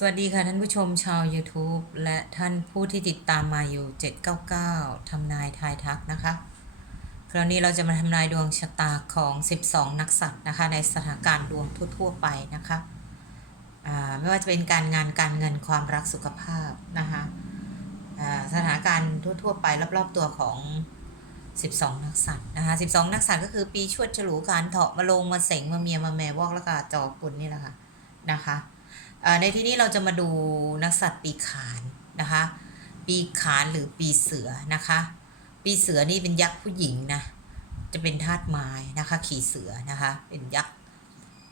สวัสดีค่ะท่านผู้ชมชาว YouTube และท่านผู้ที่ติดตามมาอยู่ 799 ทำนายทายทักนะคะ คราวนี้เราจะมาทำนายดวงชะตาของ 12 นักสัตว์นะคะ ในสถานการณ์ดวงทั่ว ๆ ไปนะคะไม่ว่าจะเป็นการงานการเงินความรักสุขภาพนะคะสถานการณ์ทั่ว ๆ ไปรอบๆตัวของ 12 นักสัตว์นะคะ 12 นักสัตว์ก็คือปีชวดฉลูการเถาะมาลงมาเสงมาเมียมาแม่วอกแล้วก็จอกุลนี่แหละค่ะนะคะ ในที่นี้เราจะมาดูนักสัตว์ปีขานนะคะ ปีขานหรือปีเสือนะคะ ปีเสือนี่เป็นยักษ์ผู้หญิงนะจะเป็นธาตุไม้นะคะ ขี่เสือนะคะ เป็นยักษ์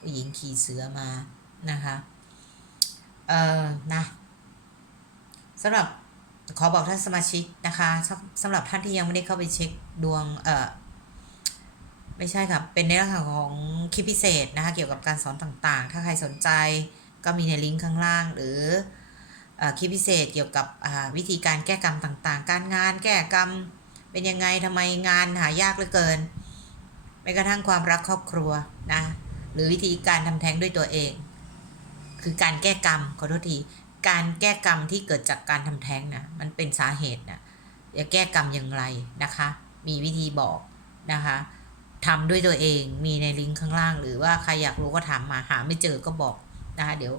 ผู้หญิงขี่เสือมานะคะเออนะสำหรับขอบอกท่านสมาชิกนะคะสำหรับท่านที่ยังไม่ได้เข้าไปเช็คดวงเออไม่ใช่ครับเป็นในเรื่องของคลิปพิเศษนะคะ เกี่ยวกับการสอนต่างๆ ถ้าใครสนใจ ก็มีในลิงก์ข้างล่าง หรือคลิปพิเศษเกี่ยวกับวิธีการแก้กรรมต่างๆ การงานแก้กรรมเป็นยังไงทำไมงานหายากเหลือเกินแม้กระทั่งความรักครอบครัวนะหรือวิธีการทำแท้งด้วยตัวเอง คือการแก้กรรมขอโทษทีการแก้กรรมที่เกิดจากการทำแท้งนะมันเป็นสาเหตุนะจะแก้กรรมอย่างไรนะคะ มีวิธีบอกนะคะทำด้วยตัวเองมีในลิงก์ข้างล่าง หรือว่าใครอยากรู้ก็ถามมาหาไม่เจอก็บอก นะคะเดี๋ยว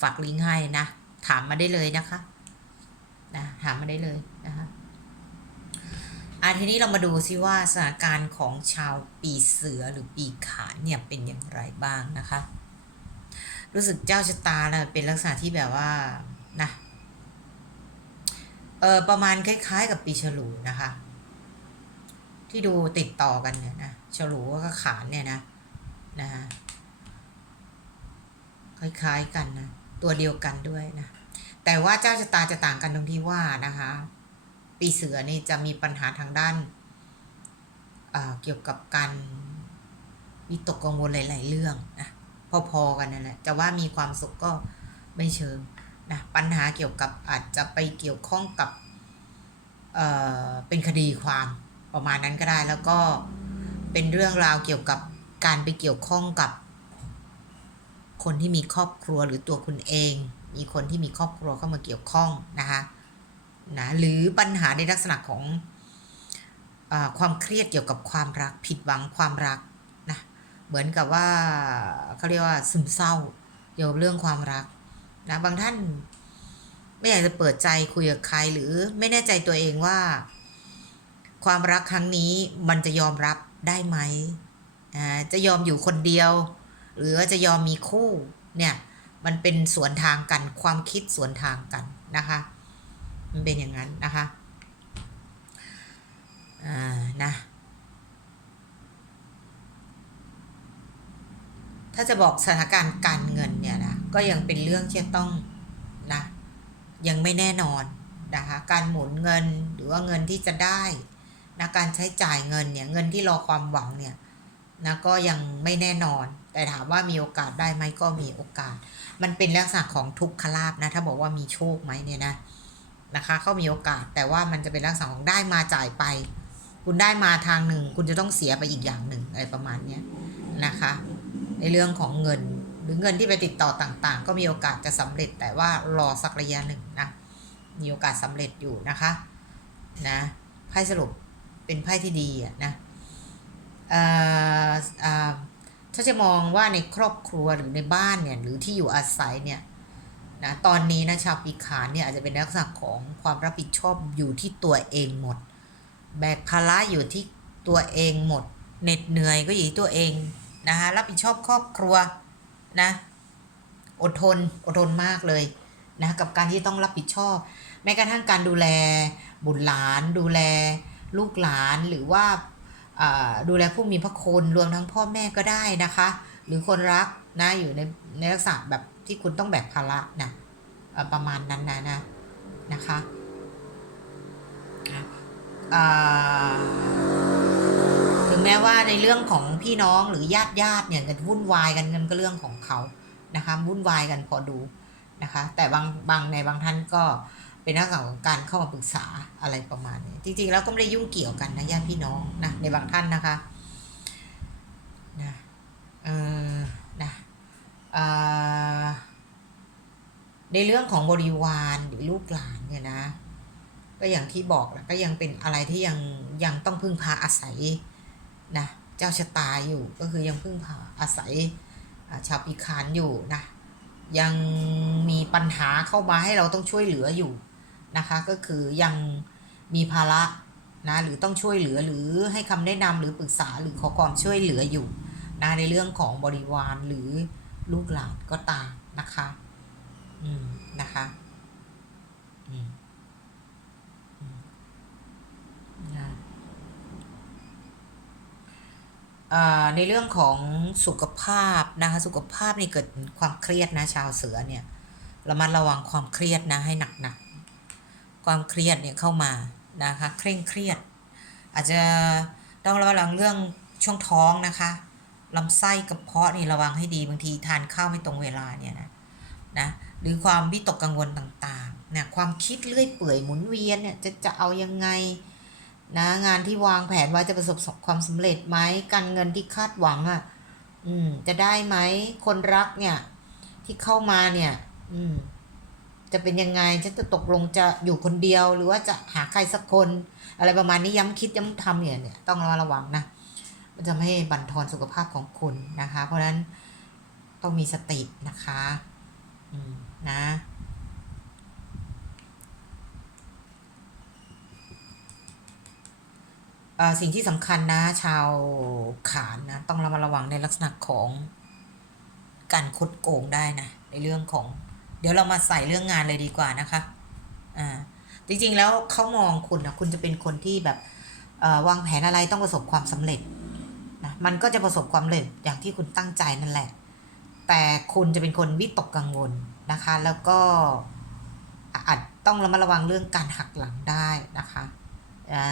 ฝากลิงก์ให้นะ ถามมาได้เลยนะคะนะถามมาได้เลยนะคะอะทีนี้เรามาดูซิว่าสถานการณ์ของชาวปีเสือหรือปีขานเนี่ยเป็นอย่างไรบ้างนะคะ รู้สึกเจ้าชะตาเนี่ยเป็นลักษณะที่แบบว่านะเออประมาณคล้ายๆ กับปีฉลูนะคะ ที่ดูติดต่อกันเนี่ยนะฉลูก็ขานเนี่ยนะนะ คล้ายๆกันนะตัวเดียวกันด้วยนะแต่ว่าเจ้าชะตาจะต่างกันตรงที่ว่านะคะ ปีเสือนี่จะมีปัญหาทางด้านเเกี่ยวกับการวิตกกังวลหลาย ๆ เรื่องนะพอๆกันนั่นแหละจะว่ามีความสุขก็ไม่เชิงนะปัญหาเกี่ยวกับอาจจะไปเกี่ยวข้องกับเเป็นคดีความประมาณนั้นก็ได้แล้วก็เป็นเรื่องราวเกี่ยวกับการไปเกี่ยวข้องกับ คนที่มีครอบครัวหรือตัวคุณเอง มีคนที่มีครอบครัวเข้ามาเกี่ยวข้องนะคะนะหรือปัญหาในลักษณะของอความเครียดเกี่ยวกับความรักผิดหวังความรักนะเหมือนกับว่าเขาเรียกว่าซึมเศร้าเกี่ยวกับเรื่องความรักนะบางท่านไม่อยากจะเปิดใจคุยกับใครหรือไม่แน่ใจตัวเองว่า ความรักครั้งนี้มันจะยอมรับได้ไหมจะยอมอยู่คนเดียว หรือว่าจะยอมมีคู่เนี่ยมันเป็นสวนทางกันความคิดสวนทางกันนะคะ มันเป็นอย่างนั้นนะคะอ่านะถ้าจะบอกสถานการณ์การเงินเนี่ยนะก็ยังเป็นเรื่องที่ต้องนะยังไม่แน่นอนนะคะการหมุนเงินหรือว่าเงินที่จะได้นะการใช้จ่ายเงินเนี่ยเงินที่รอความหวังเนี่ยนะก็ยังไม่แน่นอน แต่ถามว่ามีโอกาสได้ไหมก็มีโอกาส มันเป็นลักษณะของทุกขลาบนะ ถ้าบอกว่ามีโชคไหมเนี่ยนะนะคะเขามีโอกาสแต่ว่ามันจะเป็นลักษณะของได้มาจ่ายไป คุณได้มาทางหนึ่ง คุณจะต้องเสียไปอีกอย่างหนึ่งอะไรประมาณเนี้ยนะคะ ในเรื่องของเงินหรือเงินที่ไปติดต่อต่างๆ ก็มีโอกาสจะสำเร็จแต่ว่ารอสักระยะหนึ่งนะมีโอกาสสำเร็จอยู่นะคะนะไพ่สรุปเป็นไพ่ที่ดีอะนะ ถ้าจะมองว่าในครอบครัวหรือในบ้านเนี่ยหรือที่อยู่อาศัยเนี่ยนะตอนนี้นะชาวปีขานเนี่ยอาจจะเป็นลักษณะของความรับผิดชอบอยู่ที่ตัวเองหมด แบกภาระอยู่ที่ตัวเองหมดเหน็ดเหนื่อยก็อยู่ที่ตัวเองนะคะรับผิดชอบครอบครัวนะอดทนอดทนมากเลยนะกับการที่ต้องรับผิดชอบ แม้กระทั่งการดูแลบุตรหลาน ดูแลลูกหลานหรือว่า ดูแลผู้มีพระคุณรวมทั้งพ่อแม่ก็ได้นะคะ หรือคนรักนะอยู่ในในลักษณะแบบที่คุณต้องแบกภาระนะประมาณนั้นนะนะนะคะถึงแม้ว่าในเรื่องของพี่น้องหรือญาติญาติเนี่ยกันวุ่นวายกันกันก็เรื่องของเขานะคะวุ่นวายกันพอดูนะคะ แต่บางบางในบางท่านก็ เป็นนักษของการเข้ามาปรึกษาอะไรประมาณนี้ จริง ๆ แล้วก็ไม่ได้ยุ่งเกี่ยวกันนะญาติพี่น้องนะในบางท่านนะคะนะเออนะเออในเรื่องของบริวารหรือลูกหลานเนี่ยนะ ก็อย่างที่บอกแหละก็ยังเป็นอะไรที่ยังยังต้องพึ่งพาอาศัยนะเจ้าชะตาอยู่ก็คือยังพึ่งพาอาศัยชาวปีขานอยู่นะยังมีปัญหาเข้ามาให้เราต้องช่วยเหลืออยู่ นะคะก็คือยังมีภาระนะหรือต้องช่วยเหลือหรือให้คำแนะนำหรือปรึกษาหรือขอความช่วยเหลืออยู่นะในเรื่องของบริวารหรือลูกหลานก็ตามนะคะอืมนะคะอืมนะอ่อในเรื่องของสุขภาพนะคะสุขภาพนี่เกิดความเครียดนะชาวเสือเนี่ยระมัดระวังความเครียดนะให้หนักๆ ความเครียดเนี่ยเข้ามานะคะเคร่งเครียด อาจจะต้องระวังเรื่องช่วงท้องนะคะลำไส้กระเพาะนี่ระวังให้ดีบางทีทานข้าวไม่ตรงเวลาเนี่ยนะนะหรือความวิตกกังวลต่างๆเนี่ยความคิดเลื่อยเปื่อยหมุนเวียนเนี่ยจะจะเอายังไงนะงานที่วางแผนไว้จะประสบความสำเร็จไหมการเงินที่คาดหวังอะอืมจะได้ไหมคนรักเนี่ยที่เข้ามาเนี่ย อืม จะเป็นยังไง ฉันจะตกลงจะอยู่คนเดียว หรือว่าจะหาใครสักคน อะไรประมาณนี้ย้ำคิดย้ำทำเนี่ยเนี่ยต้องระมัดระวังนะมันจะไม่ให้บั่นทอนสุขภาพของคุณนะคะ เพราะฉะนั้นต้องมีสตินะคะอืมนะสิ่งที่สำคัญนะ ชาวขานนะ ต้องระมัดระวังในลักษณะของการคดโกงได้นะ ในเรื่องของ เดี๋ยวเรามาใส่เรื่องงานเลยดีกว่านะคะอ่าจริงๆแล้วเขามองคุณนะคุณจะเป็นคนที่แบบวางแผนอะไรต้องประสบความสำเร็จนะมันก็จะประสบความสำเร็จอย่างที่คุณตั้งใจนั่นแหละ แต่คุณจะเป็นคนวิตกกังวลนะคะ แล้วก็อาจต้องระมัดระวังเรื่องการหักหลังได้นะคะนะ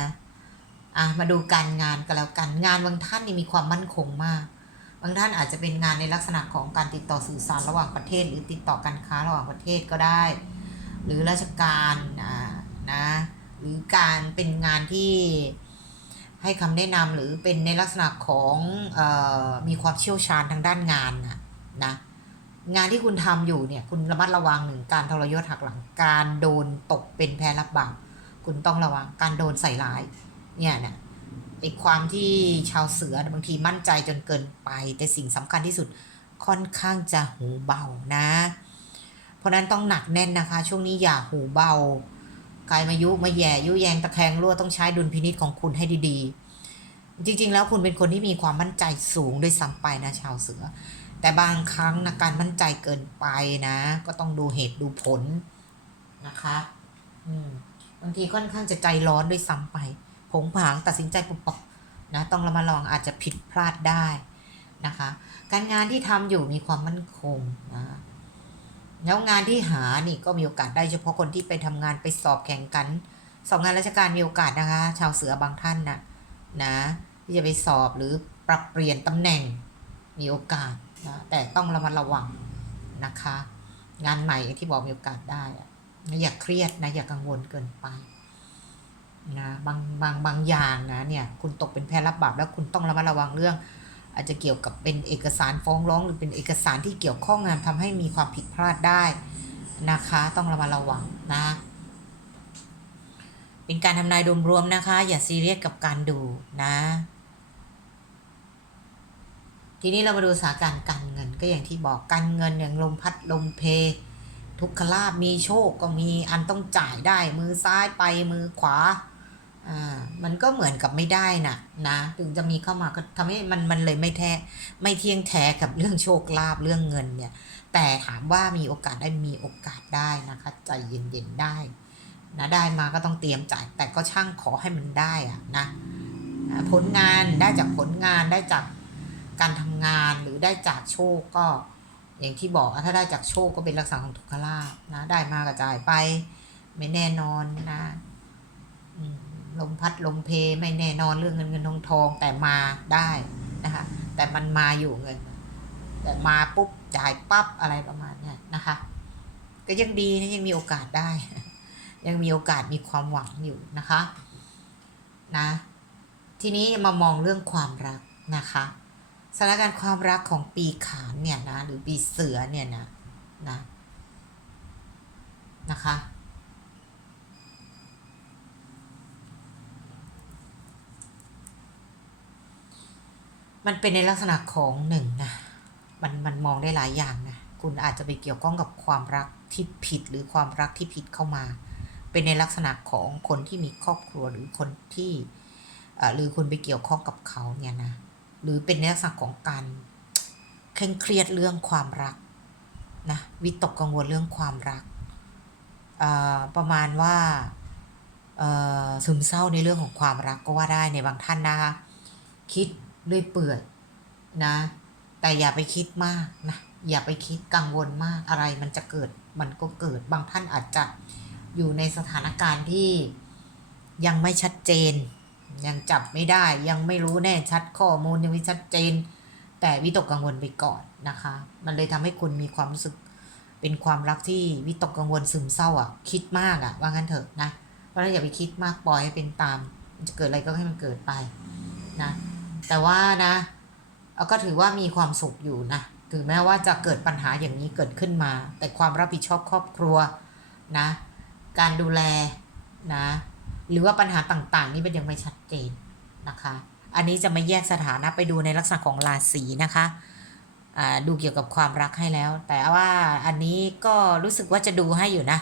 อะมาดูการงานกันแล้วกัน งานบางท่านนี่มีความมั่นคงมาก บางท่านอาจจะเป็นงานในลักษณะของการติดต่อสื่อสารระหว่างประเทศ หรือติดต่อการค้าระหว่างประเทศก็ได้ หรือราชการอ่านะหรือการเป็นงานที่ให้คำแนะนำหรือเป็นในลักษณะของออมีความเชี่ยวชาญทางด้านงานนะนะงานที่คุณทำอยู่เนี่ยคุณระมัดระวังหนึ่งการทรยศหักหลังการโดนตกเป็นแพ้รับบาปคุณต้องระวังการโดนใส่ร้ายเนี่ยน่ะ ไอความที่ชาวเสือบางทีมั่นใจจนเกินไป แต่สิ่งสำคัญที่สุดค่อนข้างจะหูเบานะ เพราะนั้นต้องหนักแน่นนะคะ ช่วงนี้อย่าหูเบาใครมายุมาแย่ยุแยงตะแคงรั่วต้องใช้ดุลพินิษของคุณให้ดีๆ จริง ๆ แล้วคุณเป็นคนที่มีความมั่นใจสูงด้วยซ้ำไปนะชาวเสือ แต่บางครั้งนะการมั่นใจเกินไปนะ ก็ต้องดูเหตุดูผลนะคะ อืมบางทีค่อนข้างจะใจร้อนด้วยซ้ำไป ผงผางตัดสินใจปุบปับนะต้องระมัดระวังอาจจะผิดพลาดได้นะคะ การงานที่ทำอยู่มีความมั่นคงนะแล้วงานที่หานี่ก็มีโอกาสได้เฉพาะคนที่ไปทำงานไปสอบแข่งขัน สอบงานราชการมีโอกาสนะคะ ชาวเสือบางท่านนะนะที่จะไปสอบหรือปรับเปลี่ยนตำแหน่งมีโอกาสนะแต่ต้องระมัดระวังนะคะ งานใหม่ที่บอกมีโอกาสได้อะอย่าเครียดนะอย่ากังวลเกินไป นะบางบางบางอย่างนะเนี่ยคุณตกเป็นแพ้รับบาปแล้วคุณต้องระมัดระวังเรื่อง อาจจะเกี่ยวกับเป็นเอกสารฟ้องร้อง หรือเป็นเอกสารที่เกี่ยวข้องงานทำให้มีความผิดพลาดได้นะคะ ต้องระมัดระวังนะเป็นการทำนายรวมๆนะคะ อย่าซีเรียสกับการดูนะ ทีนี้เรามาดูสถานการณ์การเงินก็อย่างที่บอกการเงินอย่างลมพัดลมเพทุกขลาบมีโชคก็มีอันต้องจ่ายได้มือซ้ายไปมือขวา อ่ามันก็เหมือนกับไม่ได้น่ะนะ ถึงจะมีเข้ามาก็ทำให้มันมันเลยไม่แท้ไม่เที่ยงแท้กับเรื่องโชคลาภเรื่องเงินเนี่ย แต่ถามว่ามีโอกาสได้มีโอกาสได้นะคะใจเย็นๆได้นะได้มาก็ต้องเตรียมจ่าย แต่ก็ช่างขอให้มันได้อะนะผลงานได้จากผลงานได้จากการทำงานหรือได้จากโชคก็ อย่างที่บอกถ้าได้จากโชคก็เป็นลักษณะของทุกขลาภนะได้มากระจายไป ไม่แน่นอนนะ ลมพัดลมเพไม่แน่นอนเรื่องเงินเงินทองทองแต่มาได้นะคะ แต่มันมาอยู่เงิน แต่มาปุ๊บจ่ายปั๊บอะไรประมาณเนี้ยนะคะ ก็ยังดีนะยังมีโอกาสได้ ยังมีโอกาสมีความหวังอยู่นะคะนะทีนี้มามองเรื่องความรักนะคะสถานการณ์ความรักของปีขานเนี่ยนะหรือปีเสือเนี่ยนะนะนะคะ มันเป็นในลักษณะของหนึ่งนะมันมันมองได้หลายอย่างนะคุณอาจจะไปเกี่ยวข้องกับความรักที่ผิดหรือความรักที่ผิดเข้ามา เป็นในลักษณะของคนที่มีครอบครัวหรือคนที่หรือคุณไปเกี่ยวข้องกับเขาเนี่ยนะหรือเป็นในลักษณะของการเคร่งเครียดเรื่องความรักนะวิตกกังวลเรื่องความรักประมาณว่าซึมเศร้าในเรื่องของความรักก็ว่าได้ในบางท่านนะคะคิด ด้วยเปื่อยนะ แต่อย่าไปคิดมากนะ อย่าไปคิดกังวลมากอะไรมันจะเกิดมันก็เกิดบางท่านอาจจะอยู่ในสถานการณ์ที่ยังไม่ชัดเจน ยังจับไม่ได้ยังไม่รู้แน่ชัดข้อมูลยังไม่ชัดเจน แต่วิตกกังวลไปก่อนนะคะ มันเลยทำให้คุณมีความรู้สึกเป็นความรักที่วิตกกังวลซึมเศร้าอะ คิดมากอะ ว่างั้นเถอะนะเพราะฉะนั้นอย่าไปคิดมากปล่อยให้เป็นตามมันจะเกิดอะไรก็ให้มันเกิดไปนะ แต่ว่านะเอาก็ถือว่ามีความสุขอยู่นะถึงแม้ว่าจะเกิดปัญหาอย่างนี้เกิดขึ้นมา แต่ความรับผิดชอบครอบครัวนะ การดูแลนะ หรือว่าปัญหาต่างๆ นี่มันยังไม่ชัดเจนนะคะ อันนี้จะไม่แยกสถานะไปดูในลักษณะของราศีนะคะอ่าดูเกี่ยวกับความรักให้แล้ว แต่ว่าอันนี้ก็รู้สึกว่าจะดูให้อยู่นะ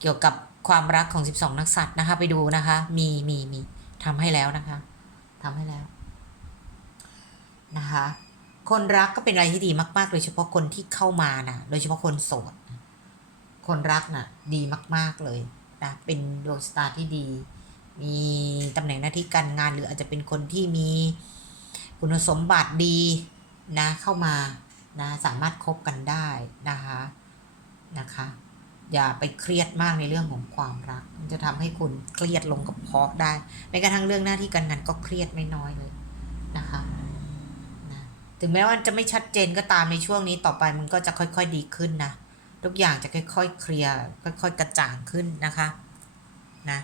เกี่ยวกับความรักของ 12 นักสัตว์นะคะ ไปดูนะคะ มีมีมีทำให้แล้วนะคะทำให้แล้ว นะคะ คนรักก็เป็นอะไรที่ดีมากๆ โดยเฉพาะคนที่เข้ามานะโดยเฉพาะคนโสด คนรักนะ่ะดีมาก ๆเลยนะเป็นดวงชะตาร์ที่ดี มีตำแหน่งหน้าที่การงาน หรืออาจจะเป็นคนที่มีคุณสมบัติดีนะเข้ามานะสามารถคบกันได้นะคะนะคะ อย่าไปเครียดมากในเรื่องของความรัก มันจะทำให้คุณเครียดลงกับเพาะได้แม้กระทั่งเรื่องหน้าที่การงานก็เครียดไม่น้อยเลยนะคะ ถึงแม้ว่าจะไม่ชัดเจนก็ตามในช่วงนี้ต่อไปมันก็จะค่อยๆดีขึ้นนะ ทุกอย่างจะค่อยๆเคลียร์ค่อย ๆ กระจ่างขึ้นนะคะนะ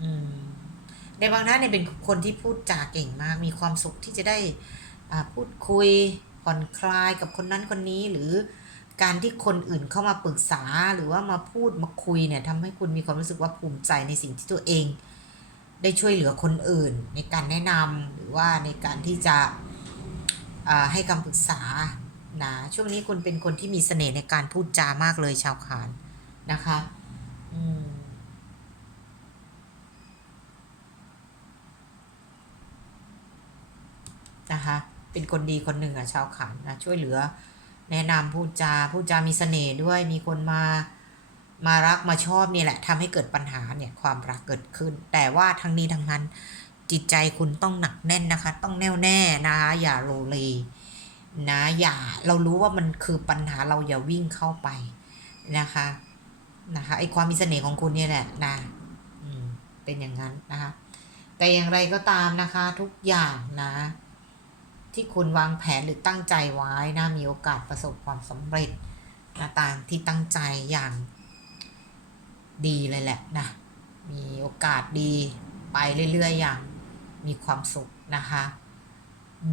อืมในบางท่านเนี่ยเป็นคนที่พูดจาเก่งมาก มีความสุขที่จะได้อ่าพูดคุยผ่อนคลายกับคนนั้นคนนี้หรือการที่คนอื่นเข้ามาปรึกษาหรือว่ามาพูดมาคุยเนี่ยทำให้คุณมีความรู้สึกว่าภูมิใจในสิ่งที่ตัวเอง ได้ช่วยเหลือคนอื่น ในการแนะนำหรือว่าในการที่จะ ให้คำปรึกษานะช่วงนี้คุณเป็นคนที่มีเสน่ห์ในการพูดจามากเลยชาวขานนะคะนะคะเป็นคนดีคนหนึ่งอะชาวขานนะช่วยเหลือ แนะนำพูดจาพูดจามีเสน่ห์ด้วยมีคนมามารักมาชอบนี่แหละทำให้เกิดปัญหาเนี่ยความรักเกิดขึ้น แต่ว่าทั้งนี้ทั้งนั้น จิตใจคุณต้องหนักแน่นนะคะ ต้องแน่วแน่นะคะ อย่าโลเลนะอย่าเรารู้ว่ามันคือปัญหาเราอย่าวิ่งเข้าไปนะคะนะคะไอความมีเสน่ห์ของคุณเนี่ยแหละนะอืมเป็นอย่างนั้นนะคะ แต่อย่างไรก็ตามนะคะทุกอย่างนะ ที่คุณวางแผนหรือตั้งใจไว้นะมีโอกาสประสบความสำเร็จนะตามที่ตั้งใจอย่างดีเลยแหละนะมีโอกาสดีไปเรื่อยๆอย่าง มีความสุขนะคะ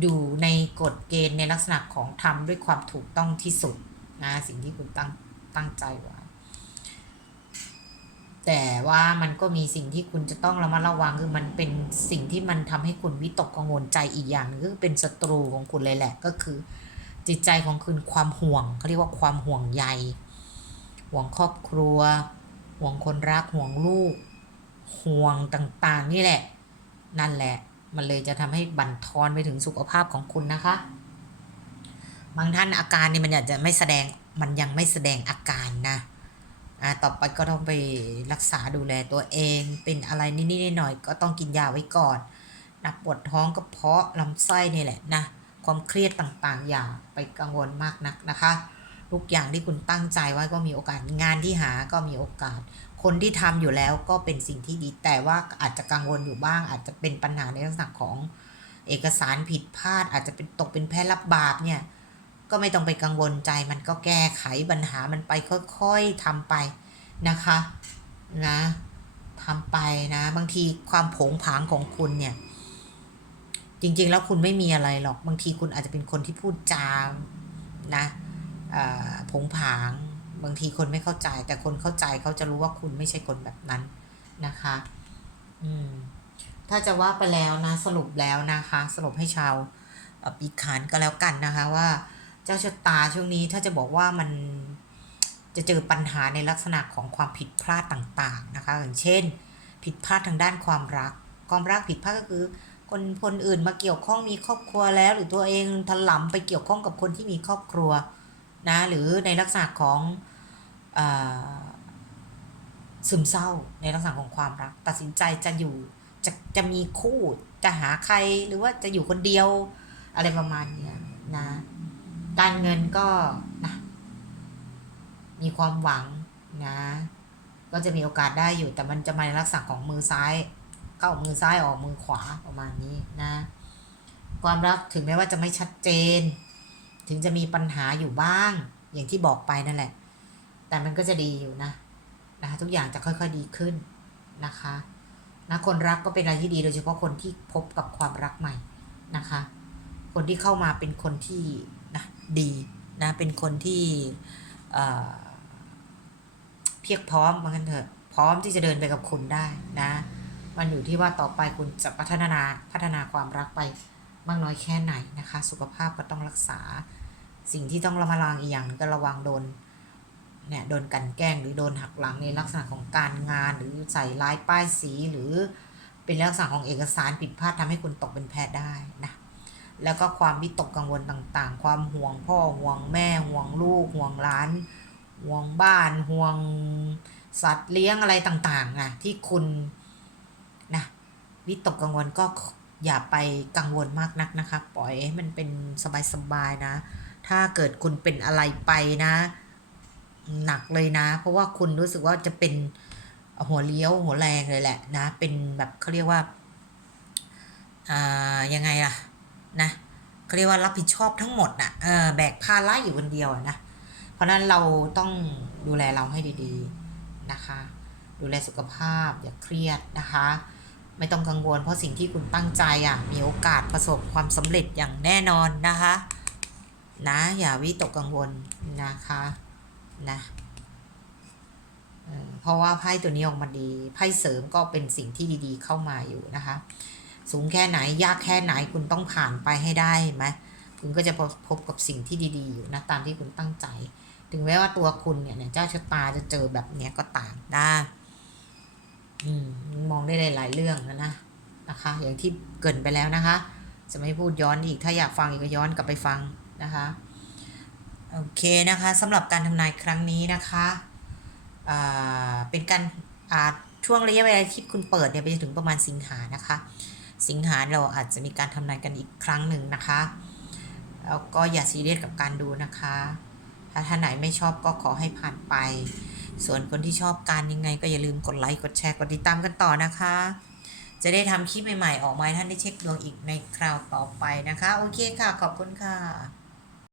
ดูในกฎเกณฑ์ในลักษณะของทำด้วยความถูกต้องที่สุดนะสิ่งที่คุณตั้งตั้งใจไว้แต่ว่ามันก็มีสิ่งที่คุณจะต้องระมัดระวังคือมันเป็นสิ่งที่มันทำให้คุณวิตกกังวลใจอีกอย่างนึงคือเป็นศัตรูของคุณเลยแหละก็คือ จิตใจของคุณความห่วงเขาเรียกว่าความห่วงใยห่วงครอบครัว ห่วงคนรักห่วงลูก ห่วงต่างๆ นี่แหละ นั่นแหละ มันเลยจะทำให้บั่นทอนไปถึงสุขภาพของคุณนะคะ บางท่านอาการนี่มันอาจจะไม่แสดงมันยังไม่แสดงอาการนะอ่าต่อไปก็ต้องไปรักษาดูแลตัวเอง เป็นอะไรนิดๆหน่อยๆก็ต้องกินยาไว้ก่อนนะปวดท้องก็เพาะลำไส้นี่แหละนะความเครียดต่างๆ อย่าไปกังวลมากนักนะคะ ทุกอย่างที่คุณตั้งใจไว้ก็มีโอกาสงานที่หาก็มีโอกาส คนที่ทำอยู่แล้วก็เป็นสิ่งที่ดี แต่ว่าอาจจะกังวลอยู่บ้าง อาจจะเป็นปัญหาในลักษณะของเอกสารผิดพลาด อาจจะเป็นตกเป็นแพ้รับบาปเนี่ยก็ไม่ต้องไปกังวลใจมันก็แก้ไขปัญหามันไปค่อยๆทำไปนะคะนะทำไปนะ บางทีความผงผางของคุณเนี่ย จริง ๆ แล้วคุณไม่มีอะไรหรอก บางทีคุณอาจจะเป็นคนที่พูดจานะ ผงผาง บางทีคนไม่เข้าใจ แต่คนเข้าใจเขาจะรู้ว่าคุณไม่ใช่คนแบบนั้นนะคะ อืม ถ้าจะว่าไปแล้วนะ สรุปแล้วนะคะ สรุปให้ชาวปีขานก็แล้วกันนะคะว่า เจ้าชะตาช่วงนี้ถ้าจะบอกว่ามันจะเจอปัญหาในลักษณะของความผิดพลาดต่างๆนะคะอย่างเช่น ผิดพลาดทางด้านความรัก ความรักผิดพลาดก็คือ คนคนอื่นมาเกี่ยวข้องมีครอบครัวแล้ว หรือตัวเองถลำไปเกี่ยวข้องกับคนที่มีครอบครัว นะหรือในลักษณะของอซึมเศร้าในลักษณะของความรัก ตัดสินใจจะอยู่จะจะมีคู่จะหาใครหรือว่าจะอยู่คนเดียวอะไรประมาณเนี้ยนะการเงินก็นะมีความหวังนะ ก็จะมีโอกาสได้อยู่แต่มันจะมาในลักษณะของมือซ้าย เข้ามือซ้ายออกมือขวาประมาณนี้นะ ความรักถึงแม้ว่าจะไม่ชัดเจน ถึงจะมีปัญหาอยู่บ้าง อย่างที่บอกไปนั่นแหละ แต่มันก็จะดีอยู่นะนะคะทุกอย่างจะค่อยๆดีขึ้นนะคะนะคนรักก็เป็นอะไรที่ดีโดยเฉพาะคนที่พบกับความรักใหม่นะคะ คนที่เข้ามาเป็นคนที่นะดีนะเป็นคนที่เอ่อเพียบพร้อมเหมือนกันเถอะพร้อมที่จะเดินไปกับคุณได้นะ มันอยู่ที่ว่าต่อไปคุณจะพัฒนาพัฒนาความรักไป มากน้อยแค่ไหนนะคะ สุขภาพก็ต้องรักษา สิ่งที่ต้องระมัดระวังอีกอย่างก็ระวังโดนเนี่ยโดนกันแกล้งหรือโดนหักหลังในลักษณะของการงาน หรือใส่ร้ายป้ายสีหรือเป็นลักษณะของเอกสารผิดพลาดทำให้คุณตกเป็นแพทย์ได้นะแล้วก็ความวิตกกังวลต่างๆ ความห่วงพ่อห่วงแม่ห่วงลูกห่วงหลานห่วงบ้านห่วงสัตว์เลี้ยงอะไรต่างๆนะที่คุณนะวิตกกังวลก็ อย่าไปกังวลมากนักนะคะ ปล่อยให้มันเป็นสบายๆนะ ถ้าเกิดคุณเป็นอะไรไปนะ หนักเลยนะ เพราะว่าคุณรู้สึกว่าจะเป็นหัวเลี้ยวหัวแรงเลยแหละนะ เป็นแบบเขาเรียกว่าอ่ายังไงล่ะนะเขาเรียกว่ารับผิดชอบทั้งหมดน่ะเออแบกภาระอยู่คนเดียวนะ เพราะนั้นเราต้องดูแลเราให้ดี ๆนะคะ ดูแลสุขภาพอย่าเครียดนะคะ ไม่ต้องกังวลเพราะสิ่งที่คุณตั้งใจอะมีโอกาสประสบความสำเร็จอย่างแน่นอนนะคะ นะอย่าวิตกกังวลนะคะนะเพราะว่าไพ่ตัวนี้ออกมาดีไพ่เสริมก็เป็นสิ่งที่ดีๆเข้ามาอยู่นะคะ สูงแค่ไหนยากแค่ไหนคุณต้องผ่านไปให้ได้ไหมคุณก็จะพบกับสิ่งที่ดีๆอยู่นะตามที่คุณตั้งใจ ถึงแม้ว่าตัวคุณเนี่ยเจ้าชะตาจะเจอแบบนี้ก็ตามได้ มมองได้หลาย ๆ เรื่องนะนะนะคะ อย่างที่เกินไปแล้วนะคะ จะไม่พูดย้อนอีก ถ้าอยากฟังอีกก็ย้อนกลับไปฟังนะคะโอเคนะคะสำหรับการทำนายครั้งนี้นะคะเป็นการอาช่วงระยะเวลาที่คุณเปิดเนี่ยไปจนถึงประมาณสิงหานะคะ สิงหาเราอาจจะมีการทำนายกันอีกครั้งหนึ่งนะคะแล้วก็อย่าซีเรียสกับการดูนะคะ ถ้าท่านไหนไม่ชอบก็ขอให้ผ่านไป ส่วนคนที่ชอบการยังไงก็อย่าลืมกดไลค์ กดแชร์ กดติดตามกันต่อนะคะ จะได้ทำคลิปใหม่ๆ ออกมาให้ท่านได้เช็คดวงอีกในคราวต่อไปนะคะ โอเคค่ะ ขอบคุณค่ะ